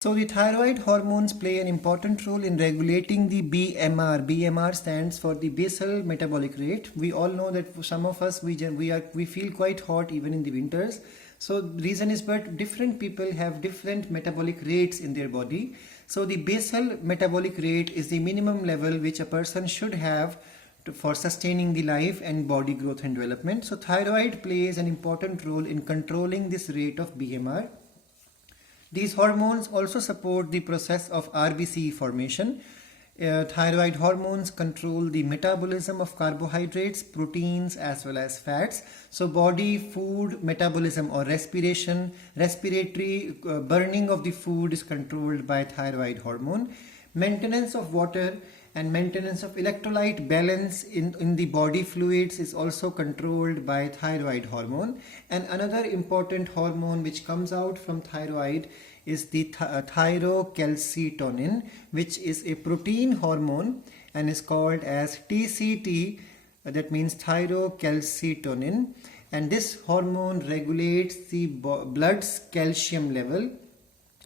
So the thyroid hormones play an important role in regulating the BMR. BMR stands for the basal metabolic rate. We all know that for some of us we feel quite hot even in the winters. So the reason is, but different people have different metabolic rates in their body. So the basal metabolic rate is the minimum level which a person should have for sustaining the life and body growth and development. So thyroid plays an important role in controlling this rate of BMR. These hormones also support the process of RBC formation. Thyroid hormones control the metabolism of carbohydrates, proteins as well as fats. So body food metabolism or respiratory burning of the food is controlled by thyroid hormone. Maintenance of water and maintenance of electrolyte balance in the body fluids is also controlled by thyroid hormone. And another important hormone which comes out from thyroid is the thyrocalcitonin, which is a protein hormone and is called as TCT, that means thyrocalcitonin, and this hormone regulates the blood's calcium level.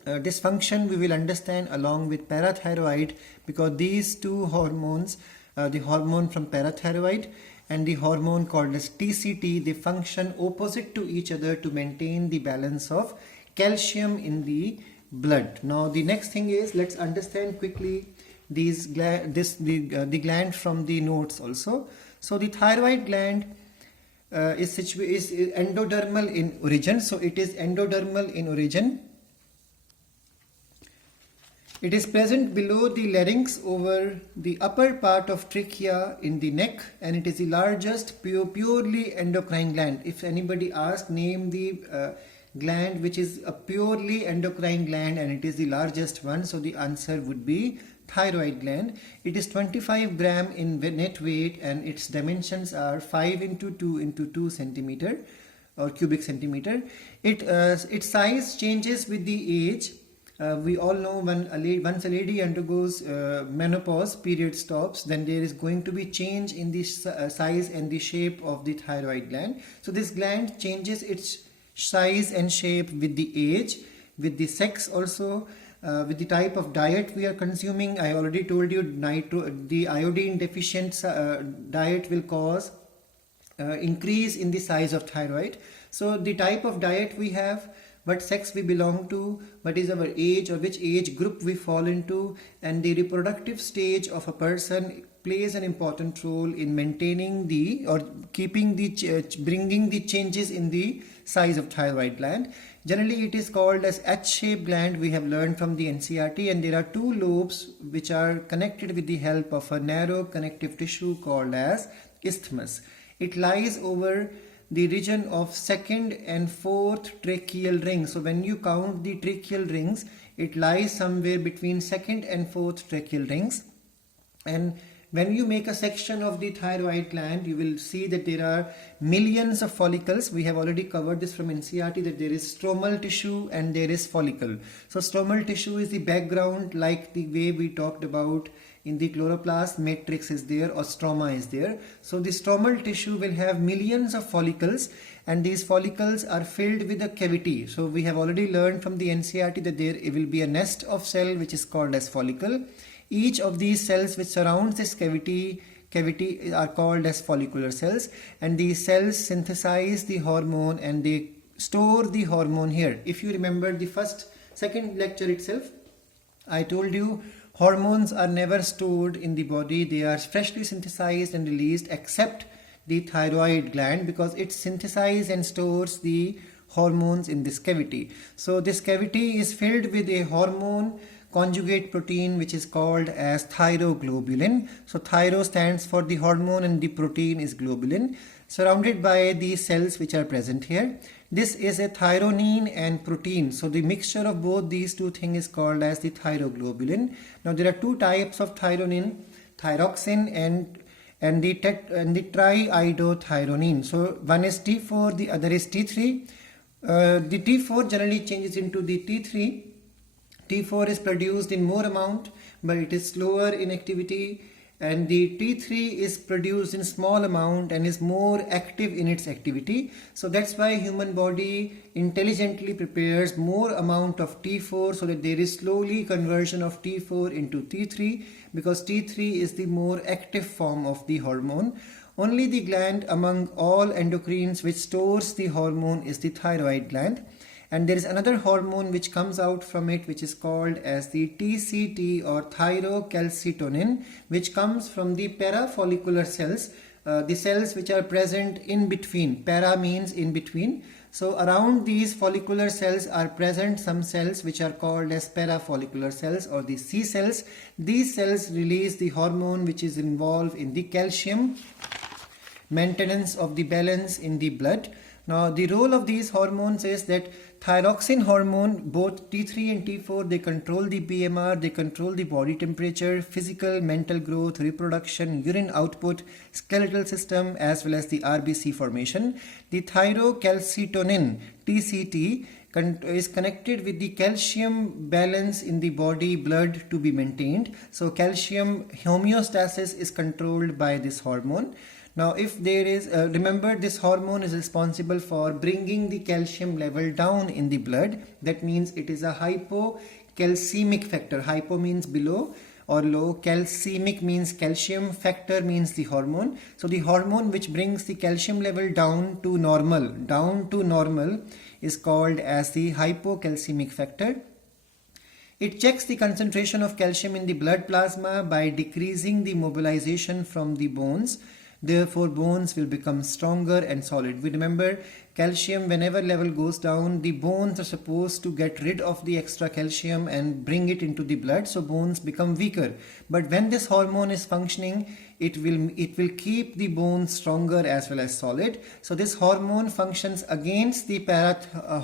This function we will understand along with parathyroid, because these two hormones, the hormone from parathyroid and the hormone called as TCT, they function opposite to each other to maintain the balance of calcium in the blood. Now the next thing is, let's understand quickly the gland from the notes also. So the thyroid gland is endodermal in origin. So it is endodermal in origin. It is present below the larynx over the upper part of trachea in the neck, and it is the largest purely endocrine gland. If anybody asks, name the gland which is a purely endocrine gland and it is the largest one, so the answer would be thyroid gland. It is 25 gram in net weight and its dimensions are 5 into 2 into 2 centimeter or cubic centimeter. Its size changes with the age. We all know once a lady undergoes menopause, period stops, then there is going to be change in the size and the shape of the thyroid gland. So this gland changes its size and shape with the age, with the sex also, with the type of diet we are consuming. I already told you the iodine deficient diet will cause increase in the size of thyroid. So the type of diet we have, what sex we belong to, what is our age or which age group we fall into, and the reproductive stage of a person plays an important role in maintaining or bringing the changes in the size of thyroid gland. Generally it is called as H-shaped gland, we have learned from the NCERT, and there are two lobes which are connected with the help of a narrow connective tissue called as isthmus. It lies over the region of second and fourth tracheal ring. So when you count the tracheal rings, it lies somewhere between second and fourth tracheal rings. And when you make a section of the thyroid gland, you will see that there are millions of follicles. We have already covered this from NCERT, that there is stromal tissue and there is follicle. So stromal tissue is the background, like the way we talked about in the chloroplast matrix is there or stroma is there. So the stromal tissue will have millions of follicles, and these follicles are filled with a cavity. So we have already learned from the NCERT that there will be a nest of cell which is called as follicle. Each of these cells which surrounds this cavity are called as follicular cells, and these cells synthesize the hormone and they store the hormone here. If you remember the second lecture itself, I told you hormones are never stored in the body. They are freshly synthesized and released, except the thyroid gland, because it synthesizes and stores the hormones in this cavity. So this cavity is filled with a hormone conjugate protein which is called as thyroglobulin. So thyro stands for the hormone and the protein is globulin, surrounded by the cells which are present here. This is a thyronine and protein. So the mixture of both these two things is called as the thyroglobulin. Now there are two types of thyronine, thyroxine and the triiodothyronine. So one is T4, the other is T3. The T4 generally changes into the T3. T4 is produced in more amount, but it is slower in activity and the T3 is produced in small amount and is more active in its activity. So that's why human body intelligently prepares more amount of T4 so that there is slowly conversion of T4 into T3, because T3 is the more active form of the hormone. Only the gland among all endocrines which stores the hormone is the thyroid gland. And there is another hormone which comes out from it, which is called as the TCT or thyrocalcitonin, which comes from the parafollicular cells, the cells which are present in between. Para means in between. So around these follicular cells are present some cells which are called as parafollicular cells or the C cells. These cells release the hormone which is involved in the calcium maintenance of the balance in the blood. Now the role of these hormones is that thyroxine hormone, both T3 and T4, they control the BMR, they control the body temperature, physical, mental growth, reproduction, urine output, skeletal system, as well as the RBC formation. The thyrocalcitonin, TCT, is connected with the calcium balance in the body blood to be maintained. So calcium homeostasis is controlled by this hormone. Now if there is, remember this hormone is responsible for bringing the calcium level down in the blood. That means it is a hypocalcemic factor. Hypo means below or low, calcemic means calcium, factor means the hormone. So the hormone which brings the calcium level down to normal is called as the hypocalcemic factor. It checks the concentration of calcium in the blood plasma by decreasing the mobilization from the bones. Therefore, bones will become stronger and solid. We remember calcium, whenever level goes down, the bones are supposed to get rid of the extra calcium and bring it into the blood, so bones become weaker. But when this hormone is functioning, it will keep the bones stronger as well as solid. So this hormone functions against the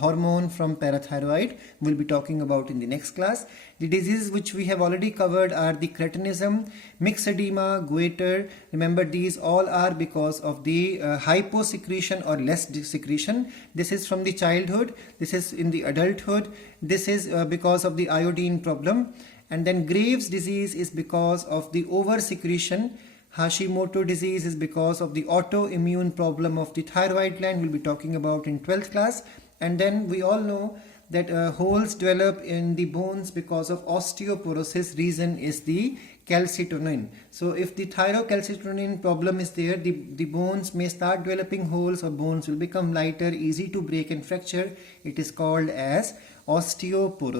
hormone from parathyroid. We'll be talking about in the next class. The diseases which we have already covered are the cretinism, myxedema, goiter. Remember, these all are because of the hyposecretion or less secretion. This is from the childhood, this is in the adulthood, this is because of the iodine problem. And then Graves' disease is because of the oversecretion. Hashimoto disease is because of the autoimmune problem of the thyroid gland. We'll be talking about in 12th class. And then we all know that holes develop in the bones because of osteoporosis. Reason is the calcitonin. So if the thyrocalcitonin problem is there, the bones may start developing holes, or bones will become lighter, easy to break and fracture. It is called as osteoporosis.